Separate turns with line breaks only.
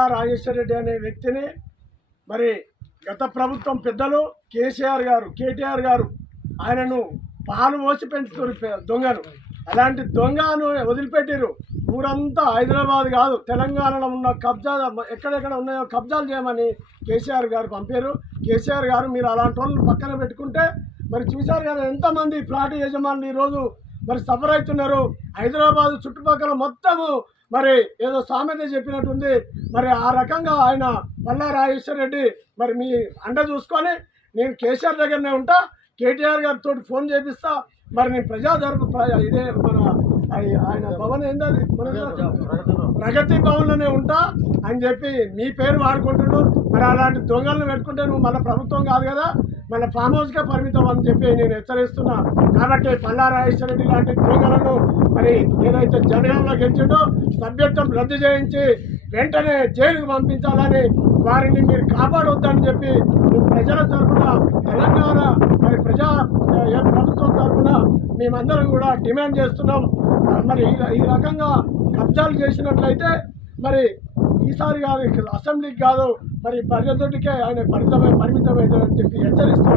పల్లా రాజేశ్వర రెడ్డి అనే వ్యక్తిని మరి గత ప్రభుత్వం పెద్దలు కేసీఆర్ గారు కేటీఆర్ గారు ఆయనను పాలు పోసి పెంచుతున్న దొంగను అలాంటి దొంగను వదిలిపెట్టిరు ఊరంతా హైదరాబాద్ కాదు తెలంగాణలో ఉన్న కబ్జా ఎక్కడెక్కడ ఉన్నాయో కబ్జాలు చేయమని కేసీఆర్ గారు పంపారు కేసీఆర్ గారు మీరు అలాంటి వాళ్ళని పక్కన పెట్టుకుంటే మరి చూశారు కదా ఎంతమంది ఫ్లాట్ యజమానులు ఈరోజు మరి సఫర్ అవుతున్నారు హైదరాబాద్ చుట్టుపక్కల మొత్తము మరి ఏదో సామెత చెప్పినట్టుంది. మరి ఆ రకంగా ఆయన పల్లా రాజేశ్వర రెడ్డి మరి మీ అండ చూసుకొని నేను కేసీఆర్ దగ్గరనే ఉంటా. కేటీఆర్ గారితో ఫోన్ చేపిస్తా. మరి నేను ప్రజా దర్ప ప్ర- ఇదే మన ఆయ- ఆయన భవన్ ఏంటది మన ప్రగతి భవన్లోనే ఉంటా అని చెప్పి మీ పేరు వాడుకుంటున్నాడు మరి అలాంటి దొంగలను పెట్టుకుంటే నువ్వు మళ్ళీ ప్రభుత్వం కాదు కదా. మళ్ళీ ఫామ్ హౌస్గా పరిమితం అని చెప్పి నేను హెచ్చరిస్తున్నా. కాబట్టి పల్లారాజేశ్వరరెడ్డి లాంటి దొంగలను మరి ఏదైతే జనగాంలో గెలిచిండో సభ్యత్వం రద్దు చేయించి వెంటనే జైలుకు పంపించాలని వారిని మీరు కాపాడొద్దని చెప్పి ప్రజల తరఫున తెలంగాణ మరి ప్రజా ప్రభుత్వం తరఫున మేమందరం కూడా డిమాండ్ చేస్తున్నాం. మరి ఈ- ఈ రకంగా కబ్జాలు చేసినట్లయితే మరి ఈసారి కాదు అసెంబ్లీకి కాదు మరి ప్రజలతోటికే ఆయన పరిమితమై పరిమితమవుతాడని చెప్పి హెచ్చరిస్తూ